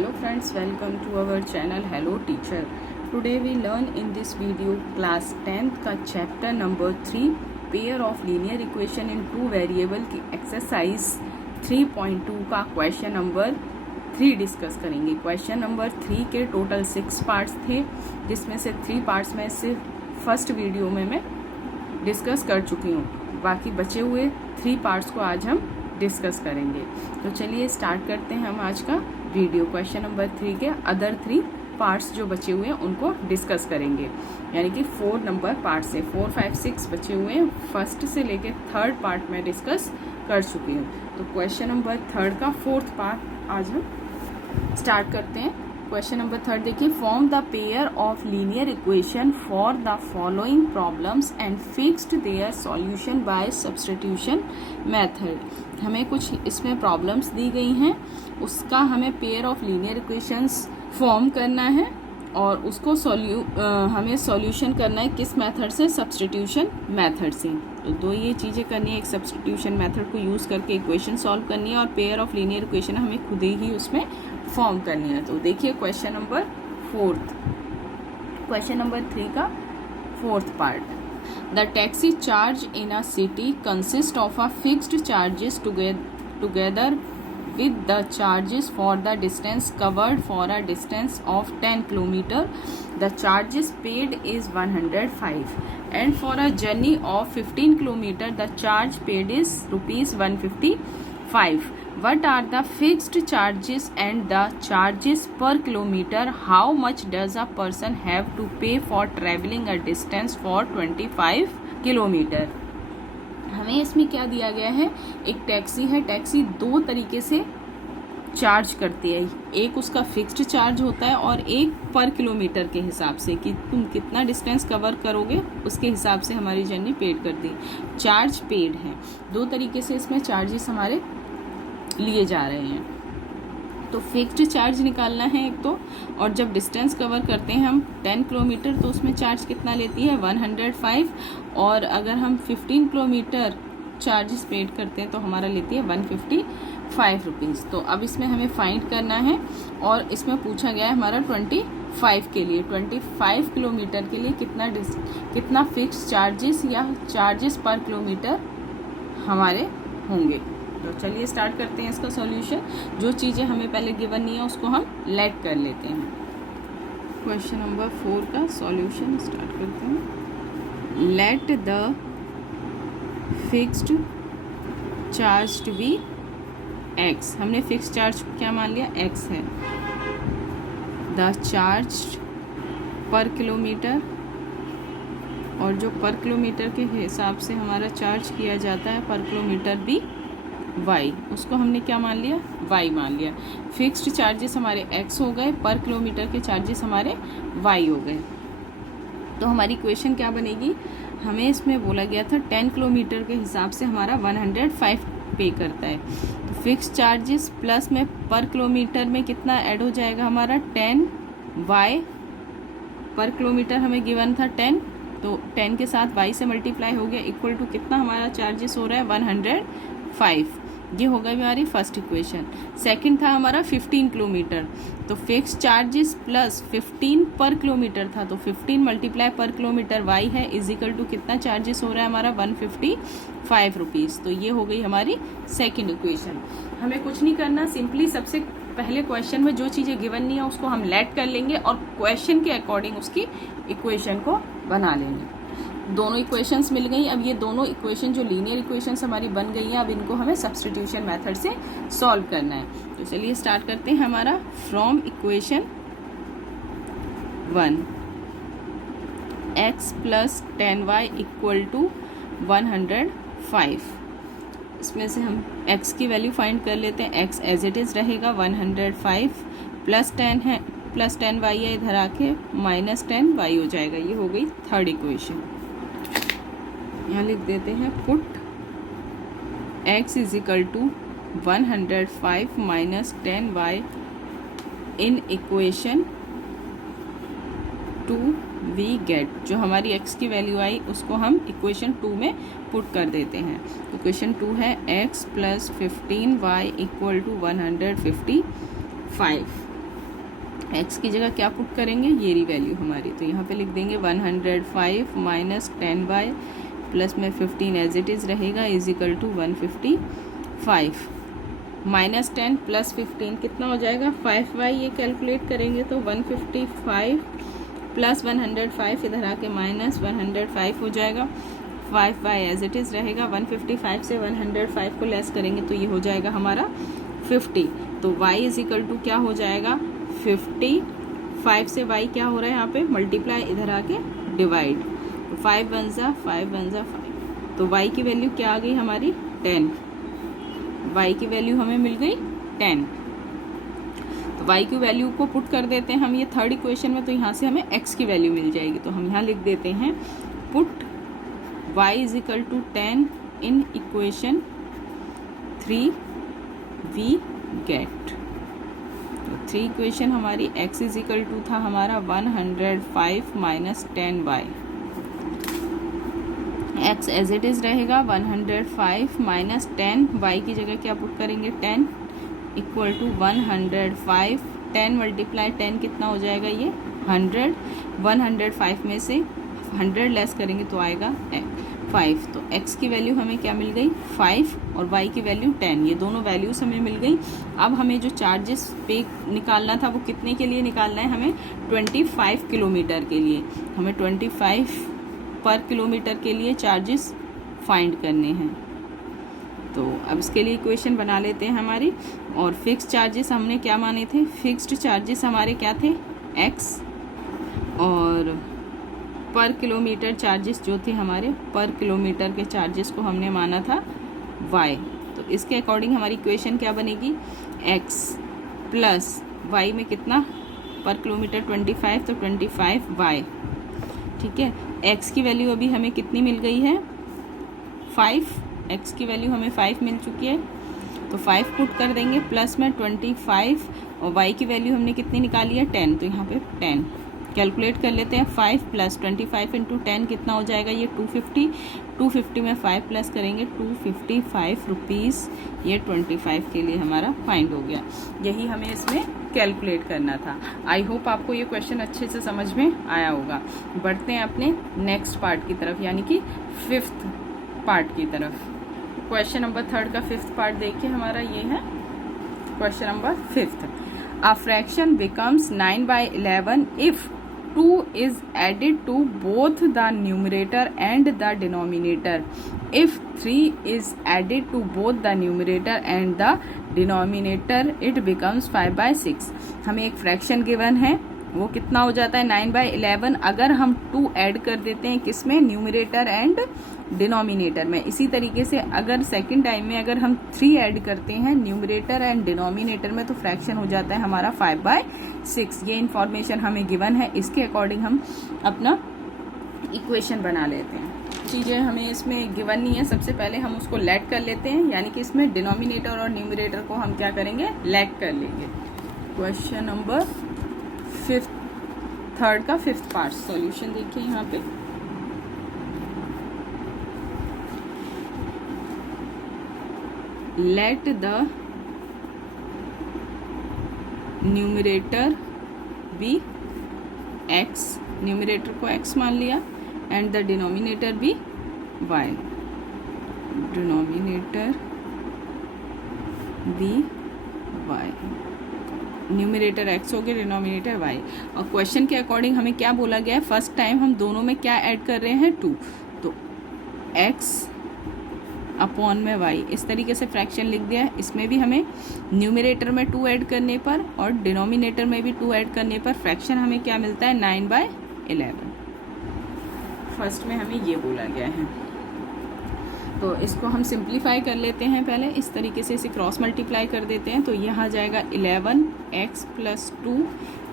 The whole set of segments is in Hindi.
Hello friends, welcome to our channel Hello Teacher. Today we learn in this video class 10th का chapter number 3 pair of linear equation in two variable की exercise 3.2 का question number 3 डिस्कस करेंगे। क्वेश्चन नंबर 3 के टोटल 6 पार्ट्स थे, जिसमें से 3 पार्ट्स में से फर्स्ट वीडियो में मैं डिस्कस कर चुकी हूँ। बाकी बचे हुए 3 पार्ट्स को आज हम डिस्कस करेंगे। तो चलिए स्टार्ट करते हैं हम आज का वीडियो। क्वेश्चन नंबर 3 के अदर 3 पार्ट्स जो बचे हुए हैं उनको डिस्कस करेंगे, यानी कि 4 नंबर पार्ट से 4, 5, 6 बचे हुए हैं। फर्स्ट से लेके थर्ड पार्ट में डिस्कस कर चुकी हूँ। तो क्वेश्चन नंबर 3 का 4th पार्ट आज हम स्टार्ट करते हैं। क्वेश्चन नंबर 3 देखिए, form the pair of linear equation for the following problems and fixed their solution bye substitution method. हमें कुछ इसमें प्रॉब्लम्स दी गई हैं, उसका हमें pair of linear equations form करना है और उसको हमें सॉल्यूशन करना है किस मेथड से? सब्स्टिट्यूशन मेथड से। तो दो ये चीज़ें करनी है, एक सब्स्टिट्यूशन मेथड को यूज़ करके इक्वेशन सॉल्व करनी है और पेयर ऑफ लीनियर इक्वेशन हमें खुद ही उसमें फॉर्म करनी है। तो देखिए क्वेश्चन नंबर 4, क्वेश्चन नंबर 3 का 4th part. The taxi charge in a city consist of a fixed charges together with the charges for the distance covered for a distance of 10 km. The charges paid is 105, and for a journey of 15 km the charge paid is rupees 155. What are the fixed charges and the charges per kilometer? How much does a person have to pay for traveling a distance for 25 km? हमें इसमें क्या दिया गया है? एक टैक्सी है, टैक्सी 2 तरीके से चार्ज करती है। एक उसका फिक्स्ड चार्ज होता है और एक पर किलोमीटर के हिसाब से कि तुम कितना डिस्टेंस कवर करोगे उसके हिसाब से हमारी जर्नी पेड कर दी। चार्ज पेड है, 2 तरीके से इसमें चार्जेस हमारे लिए जा रहे हैं। तो फिक्स्ड चार्ज निकालना है एक तो, और जब डिस्टेंस कवर करते हैं हम 10 किलोमीटर तो उसमें चार्ज कितना लेती है? 105, और अगर हम 15 किलोमीटर चार्जेस पेड करते हैं तो हमारा लेती है 155 रुपीज़। तो अब इसमें हमें फाइंड करना है और इसमें पूछा गया है हमारा 25 के लिए, 25 किलोमीटर के लिए कितना फिक्स चार्जेस या चार्जेस पर किलोमीटर हमारे होंगे। तो चलिए स्टार्ट करते हैं इसका सॉल्यूशन। जो चीज़ें हमें पहले गिवन नहीं है उसको हम लेट कर लेते हैं। क्वेश्चन नंबर 4 का सॉल्यूशन स्टार्ट करते हैं। Let the fixed charge to be x। हमने फिक्स चार्ज क्या मान लिया? x है। द चार्ज पर किलोमीटर, और जो पर किलोमीटर के हिसाब से हमारा चार्ज किया जाता है पर किलोमीटर भी y, उसको हमने क्या मान लिया? y मान लिया। फिक्स्ड चार्जेस हमारे x हो गए, पर किलोमीटर के चार्जेस हमारे y हो गए। तो हमारी इक्वेशन क्या बनेगी? हमें इसमें बोला गया था 10 किलोमीटर के हिसाब से हमारा 105 पे करता है। तो फिक्स चार्जेस प्लस में पर किलोमीटर में कितना ऐड हो जाएगा हमारा? 10y। पर किलोमीटर हमें गिवन था 10, तो 10 के साथ y से मल्टीप्लाई हो गया, इक्वल टू कितना हमारा चार्जेस हो रहा है? 105। ये हो गई हमारी फर्स्ट इक्वेशन। सेकंड था हमारा 15 किलोमीटर, तो फिक्स चार्जेस प्लस 15 पर किलोमीटर था, तो 15 मल्टीप्लाई पर किलोमीटर y है इज इक्वल टू कितना चार्जेस हो रहा है हमारा? 155 रुपीज़। तो ये हो गई हमारी सेकंड इक्वेशन। हमें कुछ नहीं करना, सिंपली सबसे पहले क्वेश्चन में जो चीज़ें गिवन नहीं है उसको हम लेट कर लेंगे और क्वेश्चन के अकॉर्डिंग उसकी इक्वेशन को बना लेंगे। दोनों इक्वेशंस मिल गई। अब ये दोनों इक्वेशन जो लीनियर इक्वेशंस हमारी बन गई हैं, अब इनको हमें सब्स्टिट्यूशन मेथड से सॉल्व करना है। तो चलिए स्टार्ट करते हैं। हमारा from equation 1 x plus 10y equal to 105। इसमें से हम x की वैल्यू फाइंड कर लेते हैं। x एज इट इज़ रहेगा 105 प्लस 10 है, प्लस 10y है, इधर आके माइनस 10y हो जाएगा। ये हो गई थर्ड इक्वेशन। यहाँ लिख देते हैं put x is equal to 105 minus 10y in equation 2 we get. जो हमारी x की वैल्यू आई उसको हम इक्वेशन 2 में पुट कर देते हैं। इक्वेशन 2 है x plus 15y equal to 155। X की जगह क्या पुट करेंगे, ये रही वैल्यू हमारी, तो यहाँ पे लिख देंगे 105 माइनस 10y प्लस में 15 एज इट इज़ रहेगा is equal to 155 minus 10 plus 15 कितना हो जाएगा 5y, ये कैलकुलेट करेंगे तो 155 प्लस 105 इधर आके माइनस 105 हो जाएगा, 5y एज इट इज़ रहेगा, 155 से 105 को लेस करेंगे तो ये हो जाएगा हमारा 50, तो y इज इक्वल टू क्या हो जाएगा 50, 5 से y क्या हो रहा है यहाँ पे मल्टीप्लाई, इधर आके डिवाइड, तो 5 वन ज़ा 5, तो y की वैल्यू क्या आ गई हमारी 10, y की वैल्यू हमें मिल गई 10, तो y की वैल्यू को पुट कर देते हैं हम ये थर्ड इक्वेशन में, तो यहाँ से हमें x की वैल्यू मिल जाएगी, तो हम यहाँ लिख देते हैं put y is equal to 10 in equation 3 we get, तो 3 इक्वेशन हमारी x इज इक्वल टू था हमारा 105 minus 10y, x as it is रहेगा 105 माइनस 10, y की जगह क्या पुट करेंगे 10 इक्वल टू 105, 10 मल्टीप्लाई 10 कितना हो जाएगा ये 100, 105 में से 100 लेस करेंगे तो आएगा 5, तो x की वैल्यू हमें क्या मिल गई 5 और y की वैल्यू 10, ये दोनों वैल्यूज हमें मिल गई। अब हमें जो चार्जेस पे निकालना था वो कितने के लिए निकालना है, हमें 25 किलोमीटर के लिए, हमें 25 पर किलोमीटर के लिए चार्जेस फाइंड करने हैं, तो अब इसके लिए इक्वेशन बना लेते हैं हमारी, और फिक्स चार्जेस हमने क्या माने थे, फिक्स्ड चार्जेस हमारे क्या थे x, और पर किलोमीटर चार्जेस जो थे हमारे पर किलोमीटर के चार्जेस को हमने माना था y, तो इसके अकॉर्डिंग हमारी इक्वेशन क्या बनेगी x प्लस y में कितना पर किलोमीटर 25, तो 25y, ठीक है। x की वैल्यू अभी हमें कितनी मिल गई है 5, x की वैल्यू हमें 5 मिल चुकी है, तो 5 पुट कर देंगे प्लस में 25, और y की वैल्यू हमने कितनी निकाली है 10, तो यहाँ पे 10 कैलकुलेट कर लेते हैं, 5 प्लस 25 इंटू 10 कितना हो जाएगा ये 250, 250 में 5 प्लस करेंगे 255 रुपीज़, ये 25 के लिए हमारा फाइंड हो गया, यही हमें इसमें कैलकुलेट करना था। आई होप आपको ये क्वेश्चन अच्छे से समझ में आया होगा। बढ़ते हैं अपने नेक्स्ट पार्ट की तरफ, यानी कि 5th पार्ट की तरफ। क्वेश्चन नंबर 3 का 5th पार्ट देखिए, हमारा ये है question number 5th। A fraction becomes 9/11 if 2 is added to both the numerator and the denominator. If 3 is added to both the numerator and the denominator, it becomes 5/6. हमें एक फ्रैक्शन गिवन है, वो कितना हो जाता है 9/11 अगर हम 2 ऐड कर देते हैं किसमें, न्यूमरेटर एंड डिनोमिनेटर में। इसी तरीके से अगर सेकंड टाइम में अगर हम 3 ऐड करते हैं न्यूमरेटर एंड डिनोमिनेटर में, तो फ्रैक्शन हो जाता है हमारा 5/6। ये इन्फॉर्मेशन हमें गिवन है, इसके अकॉर्डिंग हम अपना इक्वेशन बना लेते हैं। चीज़ें हमें इसमें गिवन नहीं है, सबसे पहले हम उसको लेट कर लेते हैं, यानी कि इसमें डिनोमिनेटर और न्यूमरेटर को हम क्या करेंगे, लेट कर लेंगे। क्वेश्चन नंबर 3 का 5th पार्ट सॉल्यूशन देखिए यहाँ पे। Let the numerator be x, numerator को x मान लिया, and the denominator be y, denominator be y, numerator x हो गया, डिनोमिनेटर y। और क्वेश्चन के अकॉर्डिंग हमें क्या बोला गया है, फर्स्ट टाइम हम दोनों में क्या ऐड कर रहे हैं 2, तो x अपॉन में y, इस तरीके से फ्रैक्शन लिख दिया है। इसमें भी हमें न्यूमरेटर में 2 ऐड करने पर और डिनोमिनेटर में भी 2 ऐड करने पर फ्रैक्शन हमें क्या मिलता है 9/11। फर्स्ट में हमें ये बोला गया है, तो इसको हम सिंप्लीफाई कर लेते हैं पहले। इस तरीके से इसे क्रॉस मल्टीप्लाई कर देते हैं, तो यहाँ जाएगा 11x + 2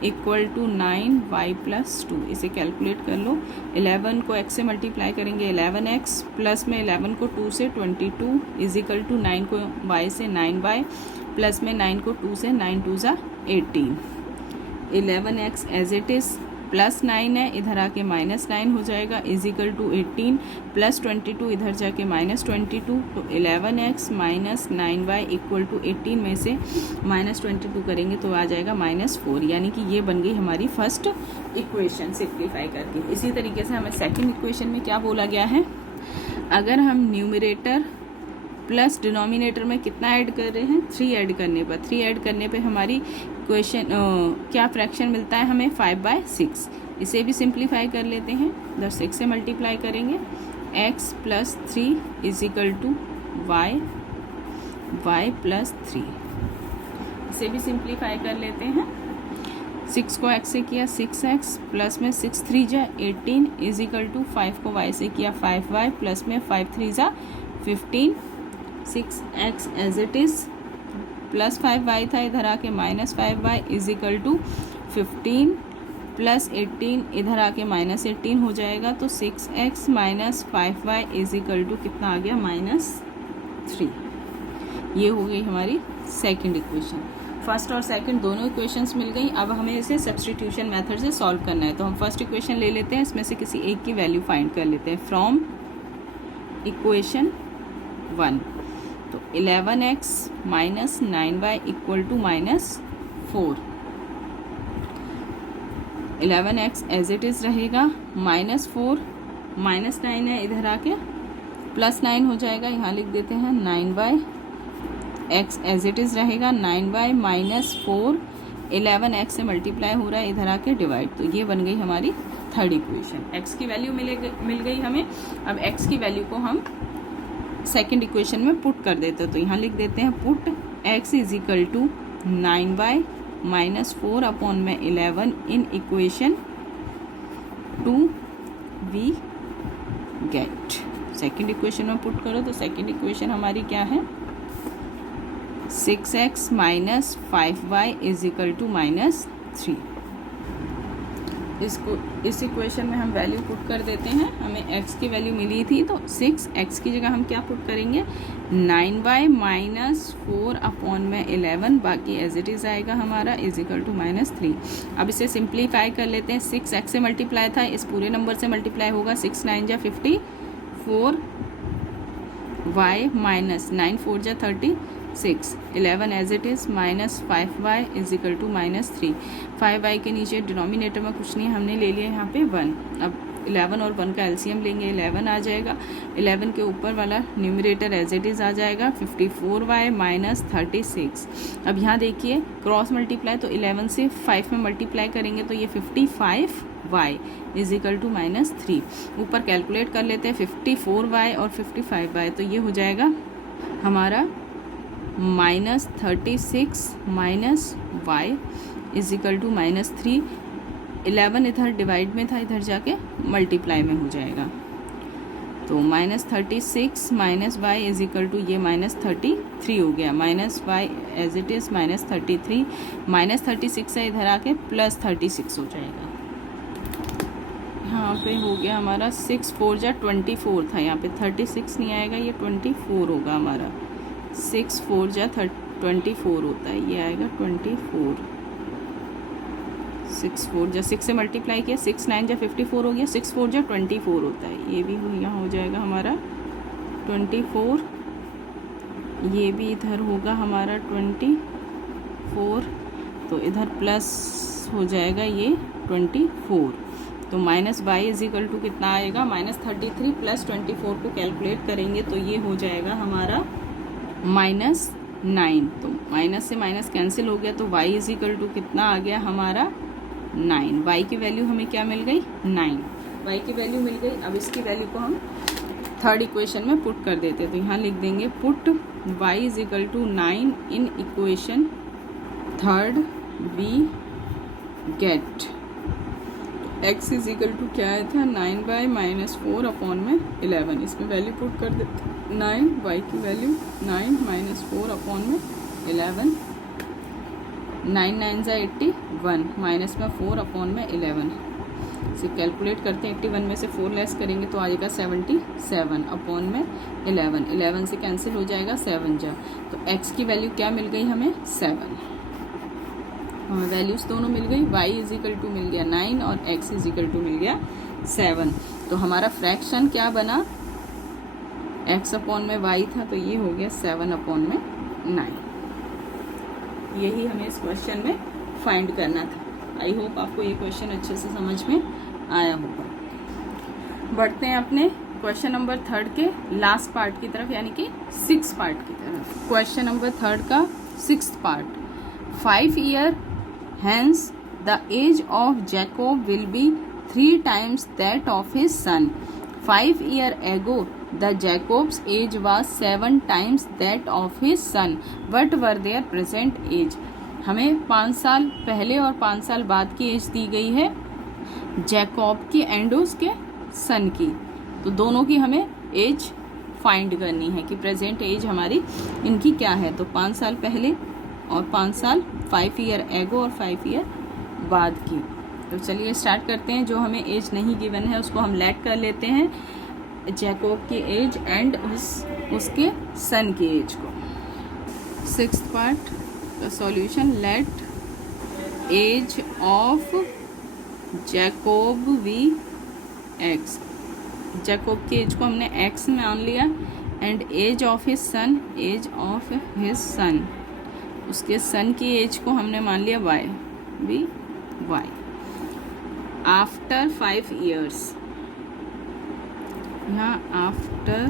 = 9y + 2। इसे कैलकुलेट कर लो, 11 को x से मल्टीप्लाई करेंगे 11x, प्लस में 11 को 2 से 22 = 9 को y से 9y, प्लस में 9 को 2 से 9 2 = 18। 11x एज इट इज़ +9 है, इधर आके -9 हो जाएगा, इजिकल टू 18 +22 इधर जाके -22, तो 11x minus 9y equal to 18 में से -22 करेंगे तो आ जाएगा -4, यानी कि ये बन गई हमारी फर्स्ट इक्वेशन सिंप्लीफाई करके। इसी तरीके से हमें सेकंड इक्वेशन में क्या बोला गया है, अगर हम न्यूमरेटर प्लस डिनोमिनेटर में कितना ऐड कर रहे हैं, 3 ऐड करने पर, 3 ऐड करने पे हमारी इक्वेशन क्या फ्रैक्शन मिलता है हमें, 5/6। इसे भी सिंप्लीफाई कर लेते हैं, 6 से मल्टीप्लाई करेंगे, x + 3 इजिकल टू y + 3। इसे भी सिंप्लीफाई कर लेते हैं, 6 को x से किया 6x, प्लस में 6 3 जा 18 इजिकल टू 5 को y से किया 5y, प्लस में 5 3 जा 15, 6x as it is, plus 5y था, इधर आके -5y इजिकल टू 15 प्लस 18 इधर आके -18 हो जाएगा, तो 6x minus 5y is equal to कितना आ गया, -3। ये हो गई हमारी सेकंड इक्वेशन। फर्स्ट और सेकंड दोनों इक्वेशंस मिल गई। अब हमें इसे सब्स्टिट्यूशन मेथड से सॉल्व करना है, तो हम फर्स्ट इक्वेशन ले लेते हैं, इसमें से किसी एक की वैल्यू फाइंड कर लेते हैं फ्रॉम इक्वेशन 1। तो 11x minus 9y equal to -4, 11x as it is रहेगा, -4 -9 है, इधर आके +9 हो जाएगा, यहाँ लिख देते हैं 9y, x as it is रहेगा 9y -4, 11x से मल्टीप्लाई हो रहा है, इधर आके डिवाइड, तो ये बन गई हमारी थर्ड इक्वेशन। x की वैल्यू मिल गई हमें। अब x की वैल्यू को हम सेकंड इक्वेशन में पुट कर देते हैं, तो यहाँ लिख देते हैं put x is equal to 9y -4 upon में 11 in equation 2 we get. Second equation में पुट करो तो सेकंड इक्वेशन हमारी क्या है, 6x minus 5y is equal to -3। इस इक्वेशन में हम वैल्यू पुट कर देते हैं, हमें x की वैल्यू मिली थी, तो 6x की जगह हम क्या पुट करेंगे, 9y -4 अपॉन में 11, बाकी एज इट इज़ आएगा हमारा इजिकल टू -3। अब इसे सिंप्लीफाई कर लेते हैं, 6x से मल्टीप्लाई था, इस पूरे नंबर से मल्टीप्लाई होगा, 6 9 जा 54, y माइनस 9 4 जा 36, 11 as it is -5y is equal to -3। 5y के नीचे डिनोमिनेटर में कुछ नहीं, हमने ले लिया यहाँ पे 1। अब 11 और 1 का एलसीएम लेंगे, 11 आ जाएगा, 11 के ऊपर वाला न्यूमरेटर एज इट इज़ आ जाएगा, 54y -36। अब यहाँ देखिए क्रॉस मल्टीप्लाई, तो 11 से 5 में मल्टीप्लाई करेंगे तो ये 55y इजिकल टू -3। ऊपर कैलकुलेट कर लेते हैं, 54y और 55y, तो ये हो जाएगा हमारा -36 -y इजिकल टू -3। 11 इधर डिवाइड में था, इधर जाके मल्टीप्लाई में हो जाएगा, तो -36 -y इजिकल टू ये -33 हो गया, -y एज इट इज़ -33, -36 है, इधर आके +36 हो जाएगा। यहाँ पे हो गया हमारा 6 4 जा 24 था, यहाँ पे 36 नहीं आएगा, ये 24 होगा हमारा, 6 4 जा 24 होता है, ये आएगा 24। 6 4 जा 6 से मल्टीप्लाई किया, 6 9 जा 54 हो गया, 6 4 जा 24 होता है, ये भी यहाँ हो जाएगा हमारा 24, ये भी इधर होगा हमारा 24, तो इधर प्लस हो जाएगा ये 24, तो -y इजिकल टू कितना आएगा, -33 + 24 को कैलकुलेट करेंगे तो ये हो जाएगा हमारा -9, तो माइनस से माइनस कैंसिल हो गया, तो y इजिकल टू कितना आ गया हमारा 9। y की वैल्यू हमें क्या मिल गई, 9, y की वैल्यू मिल गई। अब इसकी वैल्यू को हम थर्ड इक्वेशन में पुट कर देते हैं, तो यहाँ लिख देंगे put y is equal to 9 in equation third we get, x is equal to क्या आया था, 9y -4 अपॉन में 11, इसमें वैल्यू पुट कर देते हैं, 9 y की वैल्यू 9 -4 अपॉन में 11, 9 9 जा 81, माइनस में 4 अपॉन में 11, इसे कैलकुलेट करते हैं, 81 में से 4 लेस करेंगे तो आ जाएगा 77 अपॉन में 11, 11 से कैंसिल हो जाएगा 7 जा, तो x की वैल्यू क्या मिल गई हमें, 7। हमें वैल्यूज दोनों मिल गई, y इज इक्वल टू मिल गया 9 और x इज इक्वल टू मिल गया 7। तो हमारा फ्रैक्शन क्या बना, x अपॉन में y था तो ये हो गया 7 अपॉन में 9। यही हमें इस क्वेश्चन में फाइंड करना था। आई होप आपको ये क्वेश्चन अच्छे से समझ में आया होगा। बढ़ते हैं अपने क्वेश्चन नंबर 3 के लास्ट पार्ट की तरफ, यानी कि 6 पार्ट की तरफ। क्वेश्चन नंबर 3 का 6th part, 5 years hence the age of Jacob will be 3 times that of his son. 5 years ago the Jacob's age was 7 times that of his son. What were their present age? हमें 5 साल पहले और 5 साल बाद की एज दी गई है जैकॉब की एंड उसके सन की। तो दोनों की हमें एज फाइंड करनी है कि प्रेजेंट एज हमारी इनकी क्या है। तो 5 साल पहले और 5 साल 5 ईयर एगो और 5 ईयर बाद की। तो चलिए स्टार्ट करते हैं। जो हमें एज नहीं गिवन है उसको हम लेट कर लेते हैं, जैकब की एज एंड उसके सन की एज को। 6th पार्ट का solution, let age of Jacob be x. Jacob की एज को हमने एक्स मान लिया and age of his son, age of his son, उसके सन की एज को हमने मान लिया y, be y. After 5 years, यहाँ आफ्टर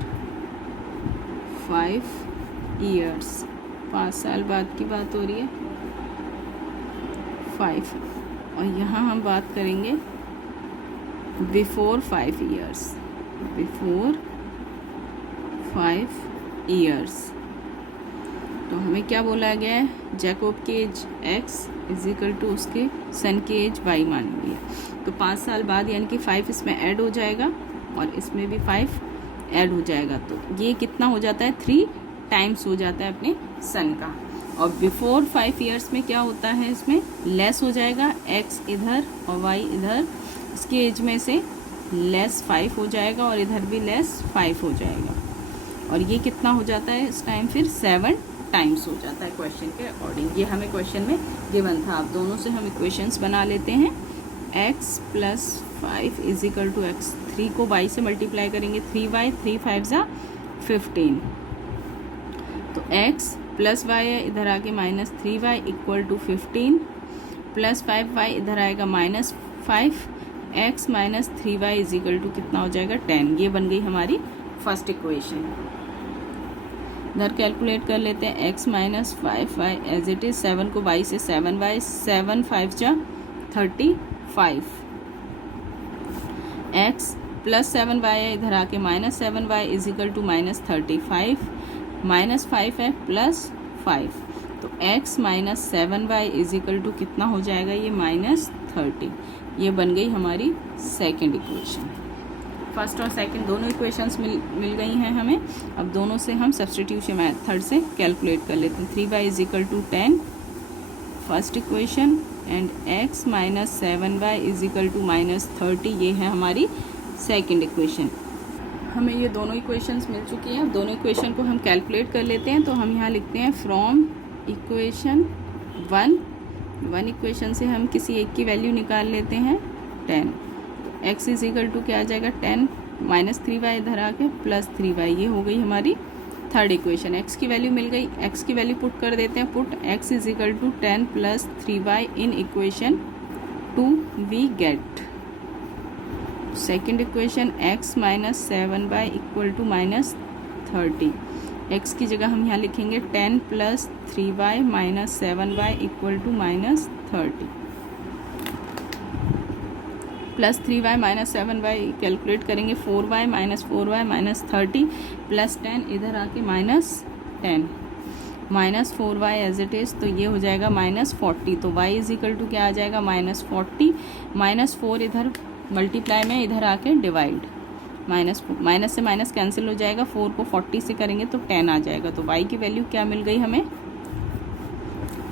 5 years 5 साल बाद की बात हो रही है 5, और यहाँ हम बात करेंगे बिफोर 5 years, बिफोर 5 years। तो हमें क्या बोला गया है, जैकब की age x is equal to उसके सन की एज y मान ली है। तो 5 साल बाद यानी कि 5 इसमें ऐड हो जाएगा और इसमें भी 5 ऐड हो जाएगा। तो ये कितना हो जाता है, 3 टाइम्स हो जाता है अपने सन का। और बिफोर 5 years में क्या होता है, इसमें लेस हो जाएगा, x इधर और y इधर, इसकी एज में से लेस 5 हो जाएगा और इधर भी लेस 5 हो जाएगा। और ये कितना हो जाता है इस टाइम, फिर 7 टाइम्स हो जाता है क्वेश्चन के अकॉर्डिंग। ये हमें क्वेश्चन में गिवन था। अब दोनों से हम इक्वेशंस बना लेते हैं। x plus 5 is equal to x, 3 को y से मल्टीप्लाई करेंगे, 3y, 3 5 = 15। तो x प्लस y है, इधर आके minus 3y equal to 15, plus 5y इधर आएगा minus 5, x minus 3y is equal to कितना हो जाएगा, 10। ये बन गई हमारी फर्स्ट इक्वेशन। इधर कैलकुलेट कर लेते हैं, x minus 5y as it is, 7 को y से 7y, 7 5 = 35, x प्लस 7y है, इधर आके minus 7y is equal to minus 35, minus 5 है प्लस 5, तो x minus 7y is equal to कितना हो जाएगा, ये माइनस 30। ये बन गई हमारी सेकंड इक्वेशन। फर्स्ट और सेकंड दोनों इक्वेशंस मिल गई हैं हमें। अब दोनों से हम सब्स्टिट्यूशन मेथड से कैलकुलेट कर लेते हैं। 3y is equal to 10 first equation and x minus 7y is equal to minus 30, ये है हमारी सेकंड इक्वेशन। हमें ये दोनों इक्वेशंस मिल चुकी हैं। अब दोनों इक्वेशन को हम कैलकुलेट कर लेते हैं। तो हम यहाँ लिखते हैं फ्रॉम इक्वेशन 1 इक्वेशन से हम किसी एक की वैल्यू निकाल लेते हैं 10। तो x इज इक्वल टू क्या आ जाएगा, 10 माइनस 3y इधर आके प्लस 3y, ये हो गई हमारी थर्ड इक्वेशन। x की वैल्यू मिल गई, x की वैल्यू पुट कर देते हैं, put x is equal to 10 plus 3y in equation 2 we get second equation x minus 7y equal to minus 30। x की जगह हम यहाँ लिखेंगे 10 plus 3y minus 7y equal to minus 30, plus 3y minus 7y calculate करेंगे, 4y minus 4y minus 30 plus 10 इधर आके minus 10, minus 4y as it is, तो ये हो जाएगा माइनस 40। तो y इज इक्वल टू क्या आ जाएगा, माइनस 40, माइनस 4 इधर मल्टीप्लाई में इधर आके डिवाइड, माइनस से माइनस कैंसिल हो जाएगा, 4 को 40 से करेंगे तो 10 आ जाएगा। तो y की वैल्यू क्या मिल गई हमें,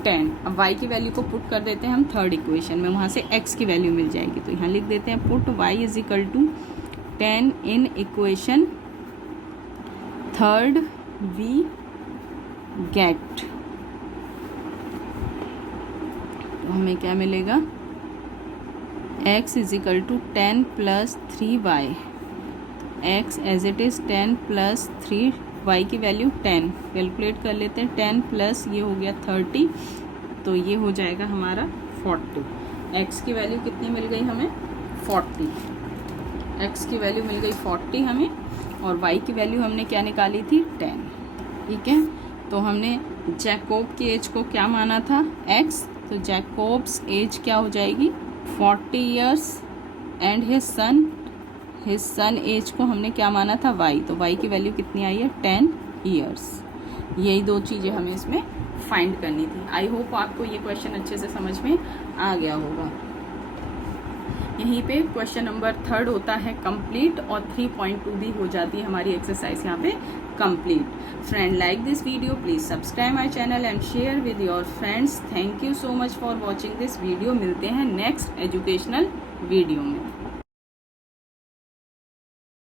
10। अब y की वैल्यू को पुट कर देते हैं हम थर्ड इक्वेशन में, वहाँ से x की वैल्यू मिल जाएगी। तो यहाँ लिख देते हैं put y is equal to 10 in equation third we get तो हमें क्या मिलेगा, x is equal to 10 plus 3y। x as it is 10 plus 3y की वैल्यू 10, कैलकुलेट कर लेते हैं। 10 प्लस ये हो गया 30, तो ये हो जाएगा हमारा 40। x की वैल्यू कितनी मिल गई हमें, 40। x की वैल्यू मिल गई 40 हमें, और y की वैल्यू हमने क्या निकाली थी, 10। ठीक है, तो हमने जैकोब की एज को क्या माना था, x, तो जैकोब्स एज क्या हो जाएगी, 40 years, and his son age को हमने क्या माना था, y, तो y की वैल्यू कितनी आई है, 10 ईयर्स। यही दो चीज़ें हमें इसमें फाइंड करनी थी। आई होप आपको ये क्वेश्चन अच्छे से समझ में आ गया होगा। यहीं पे क्वेश्चन नंबर 3 होता है कंप्लीट, और 3.2 भी हो जाती है हमारी एक्सरसाइज यहाँ पे complete. Friend, like this video, please subscribe my channel and share with your friends. Thank you so much for watching this video. मिलते हैं नेक्स्ट एजुकेशनल वीडियो में।